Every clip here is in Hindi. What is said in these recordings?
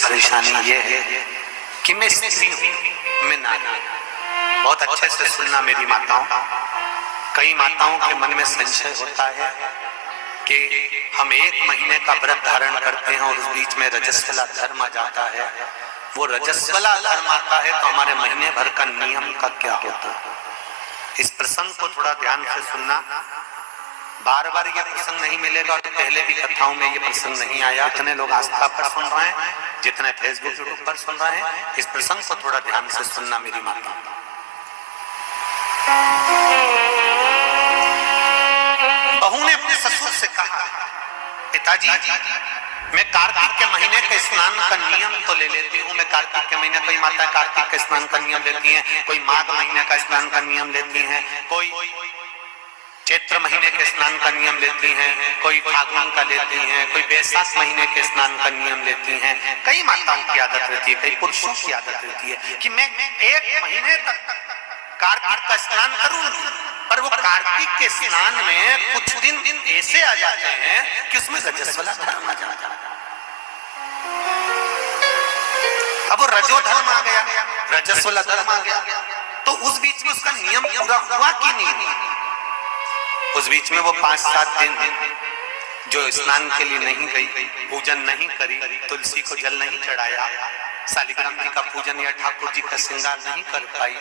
परेशानी ये है कि मैं स्त्री हूँ, मैं नारी। बहुत अच्छे से सुनना मेरी माताओं, कई माताओं के मन में संशय होता है कि हम 1 महीने का व्रत धारण करते हैं और उस बीच में रजस्वला धर्म आ जाता है। वो रजस्वला धर्म आता है तो हमारे महीने भर का नियम का क्या होता है? इस प्रसंग को थोड़ा ध्यान से सुनना। बार बार ये प्रसंग नहीं मिलेगा और पहले भी कथाओं में ये प्रसंग नहीं आया। जितने लोग आस्था पर सुन रहे हैं, जितने फेसबुक यूट्यूब पर सुन रहे हैं, इस प्रसंग को थोड़ा ध्यान से सुनना मेरी माता। बहू ने अपने ससुर से कहा, पिताजी मैं कार्तिक के महीने के स्नान का नियम तो ले लेती हूँ। मैं कार्तिक के महीने, कोई माता कार्तिक के स्नान का नियम लेती हैं, कोई माघ महीने का स्नान का नियम लेती हैं, कोई चैत्र महीने के स्नान का नियम लेती हैं, कोई फागुन का लेती हैं, कोई बैसाख महीने के स्नान का नियम लेती हैं। कई माताओं की आदत रहती है, कई पुरुषों की आदत रहती है कि मैं 1 महीने तक कार्तिक का स्नान करूं, पर वो कार्तिक के स्नान में कुछ दिन ऐसे आ जाते हैं कि उसमें रजस्वला धर्म आ जाता है। अब वो रजो धर्म आ गया, रजस्वला धर्म आ गया, तो उस बीच में उसका नियम पूरा हुआ कि नहीं? उस बीच में वो 5-7 दिन जो स्नान के लिए नहीं गई, पूजन नहीं करी, तुलसी को जल नहीं चढ़ाया, शालिग्राम जी का पूजन या ठाकुर जी का श्रृंगार नहीं कर पाई,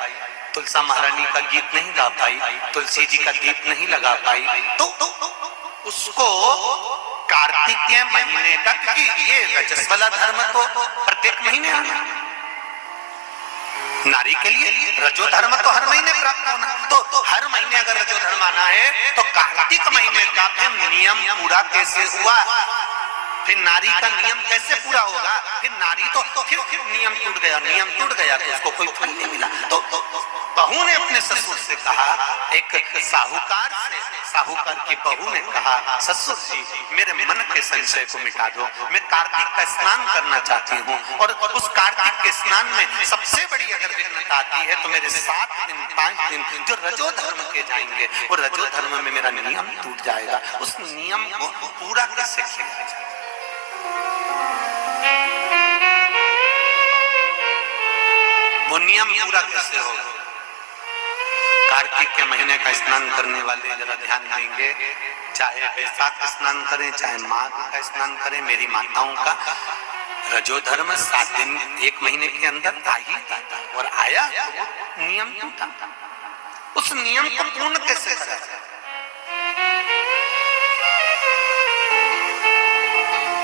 तुलसा महारानी का गीत नहीं गा पाई, तुलसी जी का दीप नहीं लगा पाई, तो उसको कार्तिक के महीने का, क्योंकि ये रजस्वला धर्म तो प्रत्येक महीने आना, नारी के लिए रजो धर्म तो हर महीने प्राप्त होना, तो हर महीने अगर रजो धर्म आना है तो कार्तिक महीने का फिर नियम पूरा कैसे हुआ? फिर नारी का नियम कैसे पूरा होगा? फिर नारी तो फिर नियम टूट गया, नियम टूट गया तो उसको कोई फल नहीं मिला। तो बहू ने अपने ससुर से कहा, एक साहूकार से, साहूकार की बहू ने कहा, ससुर जी मेरे मन के संशय को मिटा दो, मैं कार्तिक का स्नान करना चाहती हूँ और उस कार्तिक के स्नान में सबसे बड़ी अगर विघ्नता आती है तो मेरे 7 दिन 5 दिन जो रजो धर्म के जाएंगे, वो रजो धर्म में मेरा नियम टूट जाएगा। उस नियम को पूरा कैसे किया जाए? वो नियम पूरा कैसे होगा? कार्तिक के महीने का स्नान करने वाले जरा ध्यान देंगे, चाहे बैसाख स्नान करें, चाहे माघ का स्नान करें, मेरी माताओं का रजो धर्म 7 दिन 1 महीने के अंदर आ ही जाता, और आया तो नियम टूटा। उस नियम को पूर्ण कैसे करा जाए?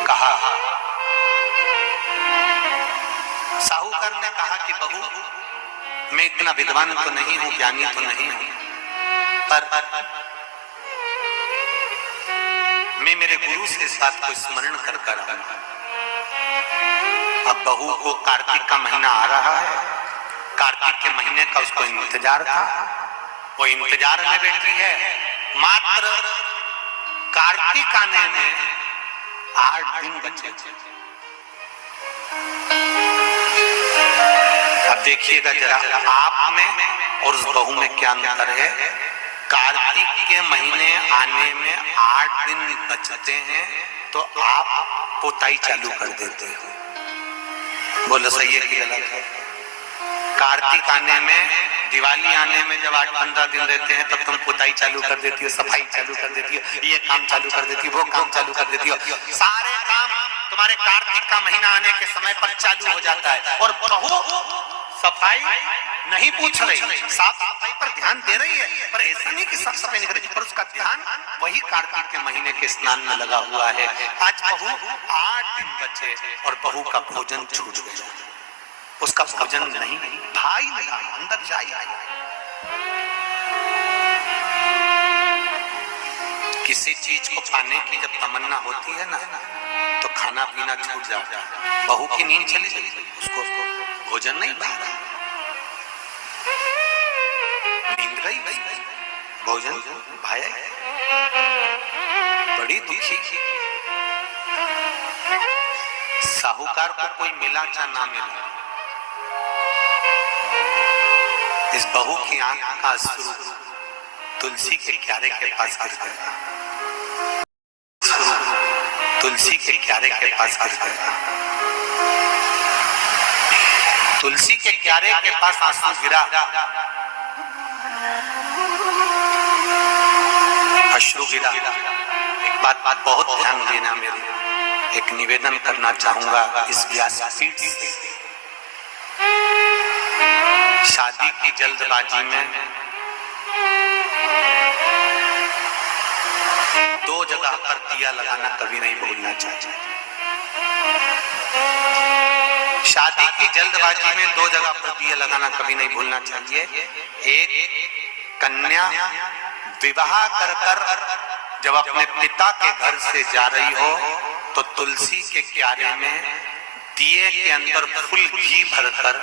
कहा, साहूकार ने कहा कि बहू मैं इतना विद्वान तो नहीं हूं, ज्ञानी तो नहीं हूं, पर मैं मेरे गुरु से इस बात को स्मरण कर कर आऊंगा। अब बहू को कार्तिक का महीना आ रहा है, कार्तिक के महीने का उसको इंतजार था, वो इंतजार में बैठी है। मात्र कार्तिक आने में 8 दिन बचे। अब देखिएगा जरा आप में और उस बहू में क्या अंतर है। कार्तिक के महीने आने में 8 दिन बचते हैं तो आप पोताई चालू कर देते हो। बोलो सही है कि गलत है? कार्तिक आने में, दिवाली आने में जब 8-15 दिन रहते हैं तब तुम पोताई चालू कर देती हो, सफाई चालू कर देती हो, ये काम चालू कर देती हो, वो काम चालू कर देती हो। सारे काम तुम्हारे कार्तिक का महीना आने के समय पर चालू हो जाता है। और बहू सफाई नहीं पूछ रही, साफ सफाई पर ध्यान दे रही है, पर ऐसा नहीं कि साफ सफाई नहीं कर रही, पर उसका ध्यान वही कार्तिक के महीने के स्नान में लगा हुआ है। आज बहू 8 दिन बचे और बहू का भोजन छूट गया, उसका भोजन नहीं भाई लगा अंदर जाए। किसी चीज को पाने की जब तमन्ना होती है ना तो खाना पीना छूट जाता है। बहू की नींद चली गई, उसको भोजन नहीं भाया, नींद गई, भोजन भाया, बड़ी दुखी। साहूकार को कोई मिला चाहे ना मिला, इस बहू की आंख का अश्रु तुलसी के क्यारे के पास गिर गया, तुलसी के क्यारे के पास गिर गया। तुलसी के क्यारे के पास आंसू गिरा, अश्रु गिरा। एक बात बहुत ध्यान देना, मेरी एक निवेदन करना चाहूंगा इस व्यासपीठ से। शादी की जल्दबाजी में दो जगह पर दिया लगाना कभी नहीं भूलना चाहिए। शादी की जल्दबाजी में दो जगह पर दिया लगाना कभी नहीं भूलना चाहिए। एक, कन्या विवाह कर जब अपने पिता के घर से जा रही हो तो तुलसी के क्यारे में दिए के अंदर फुल घी भरकर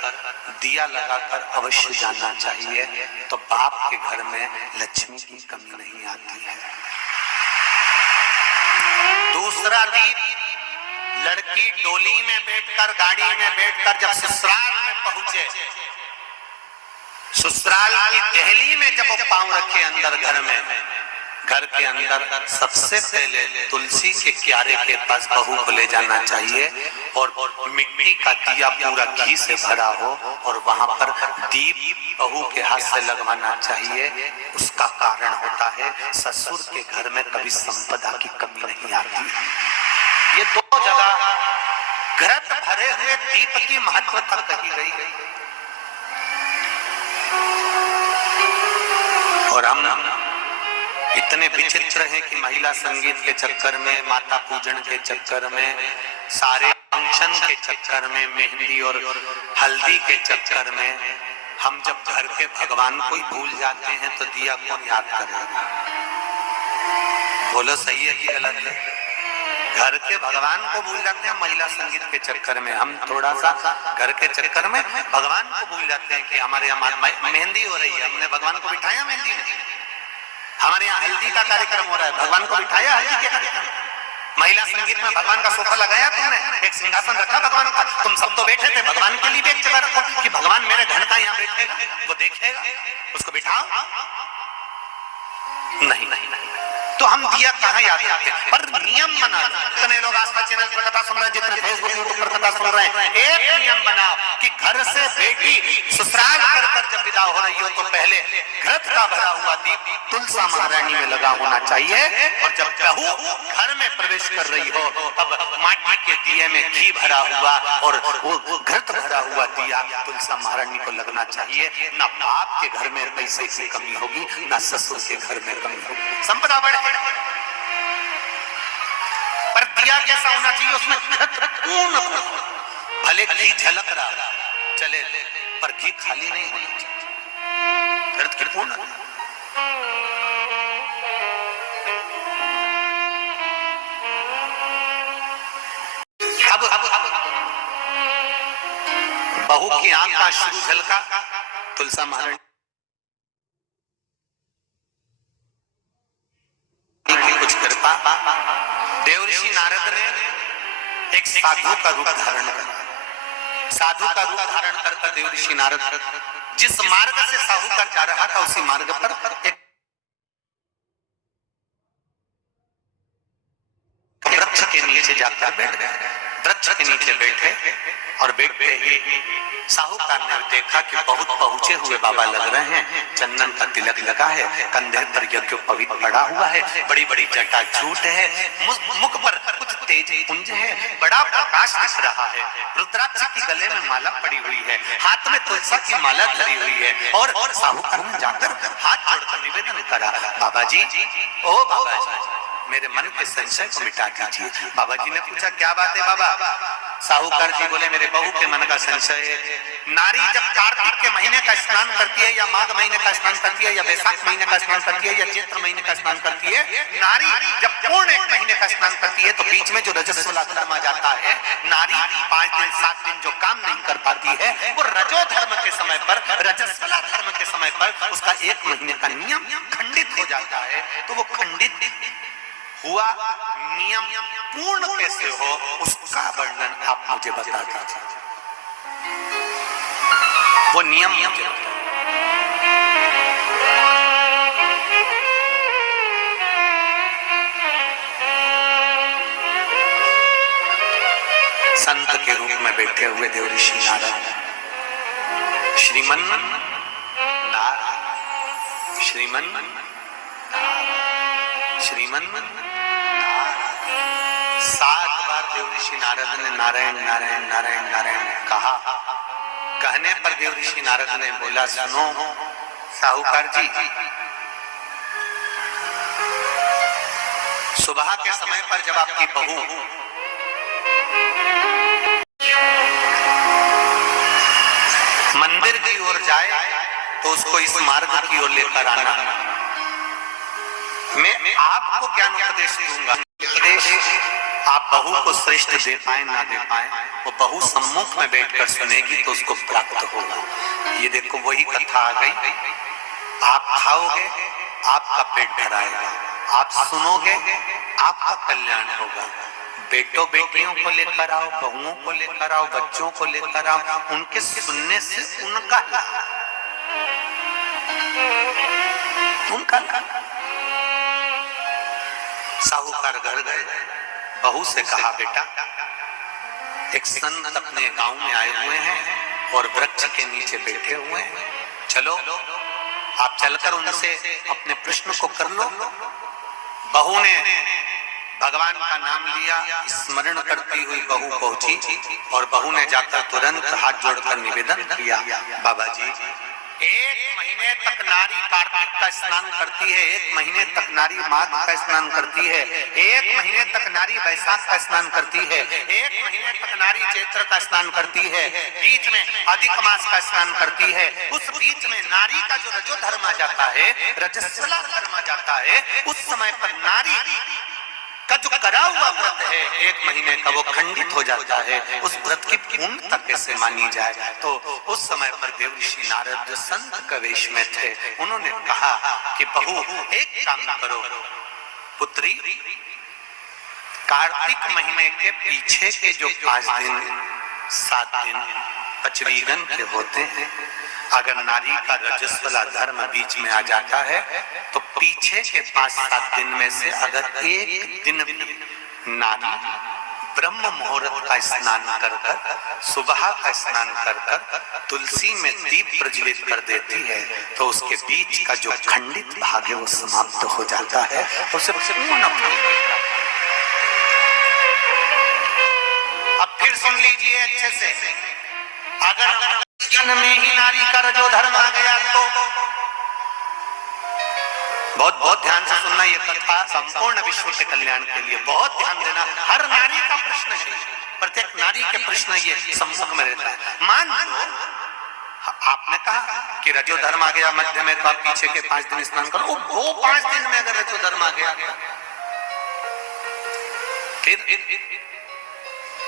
दिया लगाकर अवश्य जाना चाहिए, तो बाप के घर में लक्ष्मी की कमी नहीं आती है। दूसरा दीप, लड़की डोली में बैठकर, गाड़ी में बैठकर जब ससुराल में पहुंचे, ससुराल की दहली में जब वो पांव रखे अंदर घर में, घर के अंदर सबसे पहले तुलसी के क्यारे के पास बहू को ले जाना चाहिए और मिट्टी का दिया पूरा घी से भरा हो और वहां पर दीप बहू के हाथ से लगवाना चाहिए। उसका कारण होता है ससुर के घर में कभी संपदा की कमी नहीं आती। ये दो जगह घृत भरे हुए दीप की महत्वता कही गई। और हम इतने विचित्र हैं कि महिला संगीत के चक्कर में, माता पूजन के चक्कर में, सारे फंक्शन के चक्कर में, मेहंदी और हल्दी के चक्कर में हम जब घर के भगवान को ही भूल जाते हैं तो दिया कौन याद करेगा? बोलो सही है कि गलत है? घर के भगवान को भूल जाते हैं महिला संगीत के चक्कर में। हम थोड़ा सा घर के चक्कर में भगवान को भूल जाते हैं कि हमारे यहाँ मेहंदी हो रही है, हमने भगवान को बिठाया मेहंदी में। हमारे यहाँ हल्दी का कार्यक्रम हो रहा है, भगवान को बिठाया हल्दी के कार्यक्रम। महिला संगीत में भगवान का सोफा लगाया तुमने, एक सिंहासन रखा भगवान का, तुम सब तो बैठे थे, भगवान के लिए भी एक जगह रखो कि भगवान मेरे घर का यहाँ बैठेगा, वो देखेगा, उसको बिठाओ। नहीं नहीं नहीं, तो हम दिया कहाँ याद रखते हैं? पर नियम बना, जितने लोग आस्था चैनल पर कथा सुन रहे हैं, जितने फेसबुक यूट्यूब पर कथा सुन रहे हैं, एक नियम बनाओ कि घर से बेटी ससुराल कर जब विदा हो रही हो तो पहले घृत का भरा हुआ दीप तुलसा महारानी में लगा होना चाहिए, और जब बहू घर में प्रवेश कर रही हो तब माटी के दिए में घी भरा हुआ और वो घृत भरा हुआ दिया तुलसा महारानी को लगना चाहिए। ना बाप के घर में पैसे की कमी होगी, ना ससुर के घर में कमी होगी, संपदा बढ़े। पर दिया कैसा होना चाहिए? उसमें घृत पूर्ण, भले घी झलक रहा चले पर घी खाली नहीं होना चाहिए, घृत की पूर्ण। अब बहू की आंख का अश्रु झलका, तुलसा महारानी की कुछ कृपा, देवर्षि नारद ने एक साधु का रूप धारण करा। साधु का रूप धारण कर देवर्षि नारद जिस मार्ग से साहूकार जा रहा था उसी मार्ग पर एक वृक्ष के नीचे जाकर बैठ गए। वृक्ष के नीचे बैठे और बैठते ही साहूकार ने देखा कि बहुत पहुंचे हुए बाबा लग रहे हैं, चंदन का तिलक लगा है, कंधे पर यज्ञ पवित्र पड़ा हुआ है, बड़ी बड़ी जटा झूठ है, मुख पर कुछ तेज पुंज है, बड़ा प्रकाश दिख रहा है, रुद्राक्ष की गले में माला पड़ी हुई है, हाथ में तुलसी की माला धरी हुई है। और साहूकार ने जाकर हाथ जोड़कर निवेदन करा, बाबा जी, ओ बाबा जी, मेरे मन के संशय को मिटा दीजिए। बाबा जी ने पूछा, क्या बात है बाबा? साहूकार जी बोले, मेरे बहू के मन का संशय है। नारी जब कार्तिक के महीने का स्नान करती है या माघ महीने का स्नान करती है या वैशाख महीने का स्नान करती है या चैत्र महीने का स्नान करती है, नारी जब पूर्ण एक महीने का स्नान करती है तो बीच में जो रजस्वला धर्म आ जाता है, नारी 5 दिन 7 दिन जो काम नहीं कर पाती है, वो रजो धर्म के समय पर, रजस्वला धर्म के समय पर उसका 1 महीने का नियम खंडित हो जाता है। तो वो खंडित हुआ नियम पूर्ण कैसे हो, उसका वर्णन आप मुझे बता दीजिए। वो नियम मुझे संत के रूप में बैठे हुए देवर्षि नारद श्रीमन नारायण, श्रीमन श्रीमन नारायण। 7 बार देव ऋषि नारद ने नारायण नारायण नारायण नारायण कहा। कहने पर देव ऋषि नारद ने बोला, सुनो साहूकार जी, सुबह के समय पर जब आपकी बहू मंदिर की ओर जाए तो उसको इस मार्ग की ओर लेकर आना। मैं आपको ज्ञान उपदेश दूंगा। उपदेश आप बहू को श्रेष्ठ दे पाए ना दे पाए, वो बहू सम्मुख में बैठकर सुनेगी तो उसको प्राप्त होगा। ये देखो वही कथा आ गई। आप खाओगे आपका पेट भराएगा, आप सुनोगे आपका कल्याण होगा। बेटों बेटियों को लेकर आओ, बहुओं को लेकर आओ, बच्चों को लेकर आओ, उनके सुनने से उनका साहूकार घर गए, बहू से कहा, बेटा एक संत अपने गांव में आए हुए हैं और वृक्ष के नीचे बैठे हुए हैं, चलो आप चलकर उनसे अपने प्रश्न को कर लो। बहू ने भगवान का नाम लिया, स्मरण करती हुई बहू पहुंची और बहू ने जाकर तुरंत हाथ जोड़कर निवेदन किया, बाबा जी 1 महीने तक नारी कार्तिक का स्नान करती है, 1 महीने तक नारी माघ का स्नान करती है, 1 महीने तक नारी वैशाख का स्नान करती है, 1 महीने तक नारी चैत्र का स्नान करती है, बीच में अधिक मास का स्नान करती है। उस बीच में नारी का जो रजो धर्म आ जाता है, रजस्वला धर्म आ जाता है, उस समय पर नारी का जो करा हुआ व्रत है 1 महीने का, वो खंडित हो जाता है। उस व्रत की पूर्णता कैसे मानी जाए? तो उस समय पर देव ऋषि नारद जो संत के वेश में थे, उन्होंने कहा कि बहू एक काम करो, पुत्री कार्तिक महीने के पीछे के जो 5 दिन 7 दिन पचवीगन के होते हैं, अगर नारी का रजस्वला धर्म बीच में आ जाता है तो पीछे के 5-7 दिन में से अगर एक दिन नारी ब्रह्म मुहूर्त का स्नान कर कर, सुबह का स्नान कर कर तुलसी में दीप प्रज्वलित कर देती है तो उसके बीच का जो खंडित भाग है वो समाप्त हो जाता है, उसे पूर्ण फल। अब फिर सुन लीजिए अच्छे से, अगर जन्म में ही नारी का रजो धर्म आ गया तो बहुत बहुत ध्यान से सुनना, ये कथा संपूर्ण विश्व के कल्याण के लिए बहुत ध्यान देना। हर नारी का प्रश्न है, प्रत्येक नारी के प्रश्न ये सम्मुख में रहता है। मान लो आपने कहा कि रजो धर्म आ गया मध्य में, तो आप पीछे के 5 दिन स्नान करो। वो 5 दिन में अगर रजो धर्म आ गया, फिर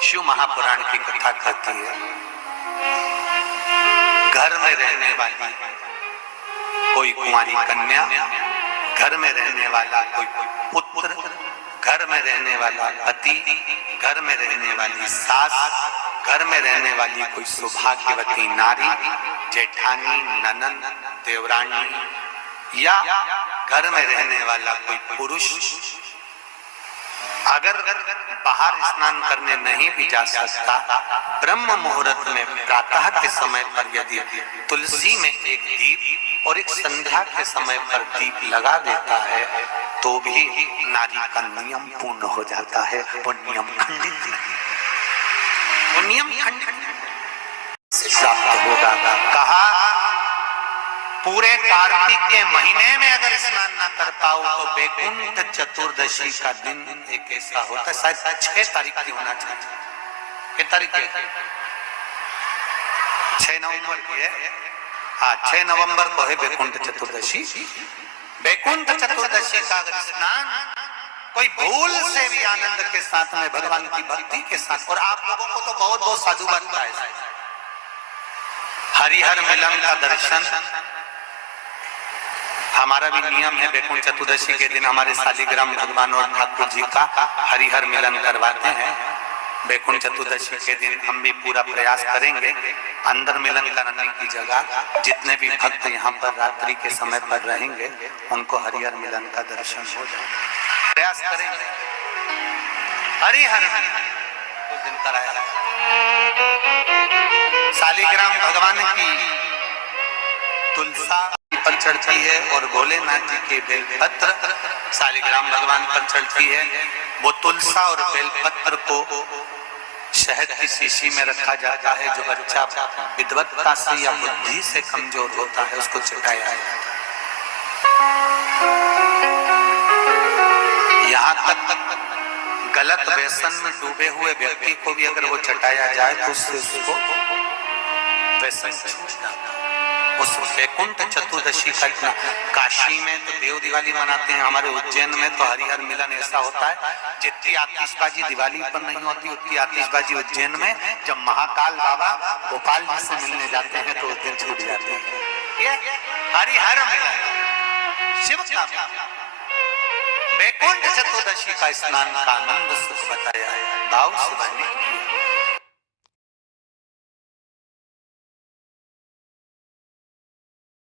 शिव महापुराण की कथा कहती है, घर में रहने वाली कोई कुंवारी कन्या, घर में रहने वाला कोई पुत्र, घर में रहने वाला पति, घर में रहने वाली सास, घर में रहने वाली कोई सौभाग्यवती नारी, जेठानी, ननद, देवरानी, या घर में रहने वाला कोई पुरुष अगर बाहर स्नान करने नहीं भी जा सकता, ब्रह्म मुहूर्त में प्रातः के समय पर यदि तुलसी में एक दीप और एक संध्या के समय पर दीप लगा देता है तो भी नारी का नियम पूर्ण हो जाता है। वो नियम खंडित प्राप्त होगा। कहा पूरे कार्तिक के महीने में अगर स्नान न कर पाओ तो वैकुंठ चतुर्दशी का दिन एक ऐसा होता है, शायद 6 तारीख की होना चाहिए। कितनी तारीख है? 6 नवंबर की है। हाँ, 6 नवंबर को है वैकुंठ चतुर्दशी। वैकुंठ चतुर्दशी का अगर स्नान कोई भूल से भी आनंद के साथ में, भगवान की भक्ति के साथ, और आप लोगों को तो बहुत बहुत साधु बनता है, हरिहर मिलन का दर्शन हमारा भी नियम है। वैकुंठ चतुर्दशी के दिन हमारे शालिग्राम भगवान और ठाकुर जी का हरिहर मिलन करवाते हैं। वैकुंठ चतुर्दशी के दिन हम भी पूरा प्रयास करेंगे अंदर मिलन कराने की जगह जितने भी भक्त यहाँ पर रात्रि के समय पर रहेंगे उनको हरिहर मिलन का दर्शन हो जाए, प्रयास करेंगे। हरिहर मिलन उस दिन कराया शालिग्राम भगवान की तुलसा पर चढ़ती है और भोलेनाथ जी के बेलपत्र शालिग्राम भगवान पर चढ़ती है। वो तुलसा और बेलपत्र को शहद की शीशी में रखा जाता है। जो बच्चा विद्वत्ता से या बुद्धि से कमजोर होता है उसको चटाया जाता है। यहाँ तक गलत व्यसन में डूबे हुए व्यक्ति को भी अगर वो चटाया जाए तो उससे उसको व्यसन छूट जाता है। उस वैकुंठ चतुर्दशी का इतना, काशी में तो देव दिवाली मनाते हैं, हमारे उज्जैन में तो हरिहर मिलन ऐसा होता है। जितनी आतिशबाजी दिवाली पर नहीं होती उतनी आतिशबाजी उज्जैन में जब महाकाल बाबा गोपाल जी से मिलने जाते हैं तो उस दिन छूट जाते हैं। ये हरिहर मिलन शिव का वैकुंठ चतुर्दशी का स्नान का आनंद सुख बताया है, भाव से वर्णित किया।